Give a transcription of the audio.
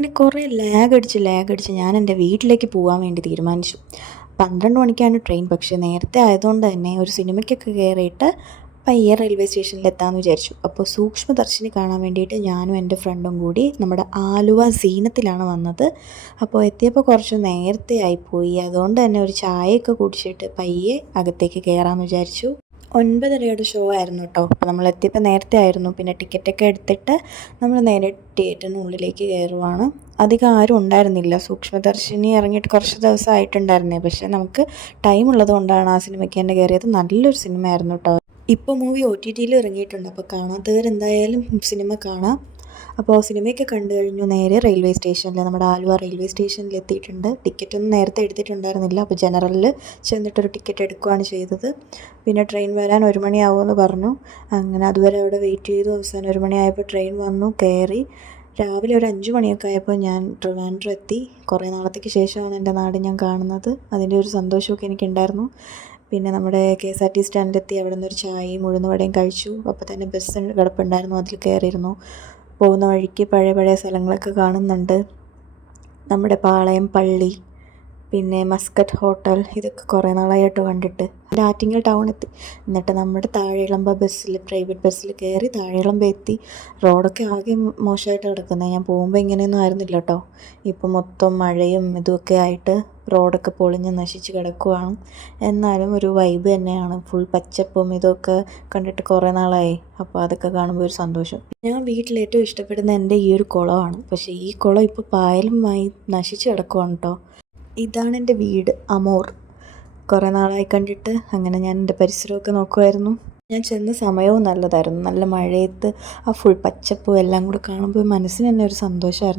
അങ്ങനെ കുറേ ലാഗടിച്ച് ഞാൻ എൻ്റെ വീട്ടിലേക്ക് പോകാൻ വേണ്ടി തീരുമാനിച്ചു. 12 മണിക്കാണ് ട്രെയിൻ. പക്ഷേ നേരത്തെ ആയതുകൊണ്ട് തന്നെ ഒരു സിനിമയ്ക്കൊക്കെ കയറിയിട്ട് പയ്യെ റെയിൽവേ സ്റ്റേഷനിൽ എത്താമെന്ന് വിചാരിച്ചു. അപ്പോൾ സൂക്ഷ്മദർശിനി കാണാൻ വേണ്ടിയിട്ട് ഞാനും എൻ്റെ ഫ്രണ്ടും കൂടി നമ്മുടെ ആലുവ സീനത്തിലാണ് വന്നത്. അപ്പോൾ എത്തിയപ്പോൾ കുറച്ച് നേരത്തെ ആയിപ്പോയി. അതുകൊണ്ട് തന്നെ ഒരു ചായയൊക്കെ കുടിച്ചിട്ട് പയ്യെ അകത്തേക്ക് കയറാമെന്ന് വിചാരിച്ചു. 9:30യുടെ ഷോ ആയിരുന്നു കേട്ടോ. അപ്പോൾ നമ്മൾ എത്തിയപ്പോൾ നേരത്തെ ആയിരുന്നു. പിന്നെ ടിക്കറ്റൊക്കെ എടുത്തിട്ട് നമ്മൾ നേരെ തിയേറ്ററിനുള്ളിലേക്ക് കയറുവാണ്. അധികം ആരും ഉണ്ടായിരുന്നില്ല. സൂക്ഷ്മദർശിനി ഇറങ്ങിയിട്ട് കുറച്ച് ദിവസം ആയിട്ടുണ്ടായിരുന്നേ. പക്ഷേ നമുക്ക് ടൈം ഉള്ളത് കൊണ്ടാണ് ആ സിനിമയ്ക്ക് തന്നെ കയറിയത്. നല്ലൊരു സിനിമയായിരുന്നു കേട്ടോ. ഇപ്പോൾ മൂവി OTTയിൽ ഇറങ്ങിയിട്ടുണ്ട്. അപ്പോൾ കാണാത്തവരെന്തായാലും സിനിമ കാണാം. അപ്പോൾ സിനിമയൊക്കെ കണ്ടു കഴിഞ്ഞു. നേരെ റെയിൽവേ സ്റ്റേഷനിൽ, നമ്മുടെ ആലുവ റെയിൽവേ സ്റ്റേഷനിൽ എത്തിയിട്ടുണ്ട്. ടിക്കറ്റൊന്നും നേരത്തെ എടുത്തിട്ടുണ്ടായിരുന്നില്ല. അപ്പോൾ ജനറലിൽ ചെന്നിട്ടൊരു ടിക്കറ്റ് എടുക്കുകയാണ് ചെയ്തത്. പിന്നെ ട്രെയിൻ വരാൻ 1 മണിയാവുമെന്ന് പറഞ്ഞു. അങ്ങനെ അതുവരെ അവിടെ വെയിറ്റ് ചെയ്തു. അവസാനം 1 മണിയായപ്പോൾ ട്രെയിൻ വന്നു, കയറി. രാവിലെ ഒരു 5 മണിയൊക്കെ ആയപ്പോൾ ഞാൻ ട്രിവാൻഡ്രം എത്തി. കുറേ നാളത്തേക്ക് ശേഷമാണ് എൻ്റെ നാട് ഞാൻ കാണുന്നത്. അതിൻ്റെ ഒരു സന്തോഷമൊക്കെ എനിക്കുണ്ടായിരുന്നു. പിന്നെ നമ്മുടെ KSRT സ്റ്റാൻഡിലെത്തി. അവിടെ നിന്നൊരു ചായയും ഉഴുന്നുവടയും കഴിച്ചു. അപ്പോൾ തന്നെ ബസ് കിടപ്പുണ്ടായിരുന്നു, അതിൽ കയറിയിരുന്നു. പോകുന്ന വഴിക്ക് പഴയ സ്ഥലങ്ങളൊക്കെ കാണുന്നുണ്ട്. നമ്മുടെ പാളയം പള്ളി, പിന്നെ മസ്കറ്റ് ഹോട്ടൽ, ഇതൊക്കെ കുറേ നാളായിട്ട് കണ്ടിട്ട്. ആറ്റിങ്ങൽ ടൗൺ എത്തി. എന്നിട്ട് നമ്മുടെ താഴെയിളമ്പ ബസ്സിൽ, പ്രൈവറ്റ് ബസ്സിൽ കയറി താഴെയിളമ്പ എത്തി. റോഡൊക്കെ ആകെ മോശമായിട്ട് കിടക്കുന്നത്. ഞാൻ പോകുമ്പോൾ ഇങ്ങനെയൊന്നും ആയിരുന്നില്ല കേട്ടോ. ഇപ്പം മൊത്തം മഴയും ഇതുമൊക്കെ ആയിട്ട് റോഡൊക്കെ പൊളിഞ്ഞ് നശിച്ച് കിടക്കുവാണ്. എന്നാലും ഒരു വൈബ് തന്നെയാണ്. ഫുൾ പച്ചപ്പും ഇതൊക്കെ കണ്ടിട്ട് കുറേ നാളായി. അപ്പോൾ അതൊക്കെ കാണുമ്പോൾ ഒരു സന്തോഷം. ഞാൻ വീട്ടിൽ ഏറ്റവും ഇഷ്ടപ്പെടുന്ന എൻ്റെ ഈ ഒരു കുളമാണ്. പക്ഷേ ഈ കുളം ഇപ്പോൾ പായലുമായി നശിച്ച് കിടക്കുവാണ് കേട്ടോ. ഇതാണ് എൻ്റെ വീട്, അമോർ. കുറേ നാളായി കണ്ടിട്ട്. അങ്ങനെ ഞാൻ എൻ്റെ പരിസരമൊക്കെ നോക്കുമായിരുന്നു. ഞാൻ ചെന്ന സമയവും നല്ലതായിരുന്നു. നല്ല മഴയത്ത് ആ ഫുൾ പച്ചപ്പും എല്ലാം കൂടെ കാണുമ്പോൾ മനസ്സിന് തന്നെ ഒരു സന്തോഷമായിരുന്നു.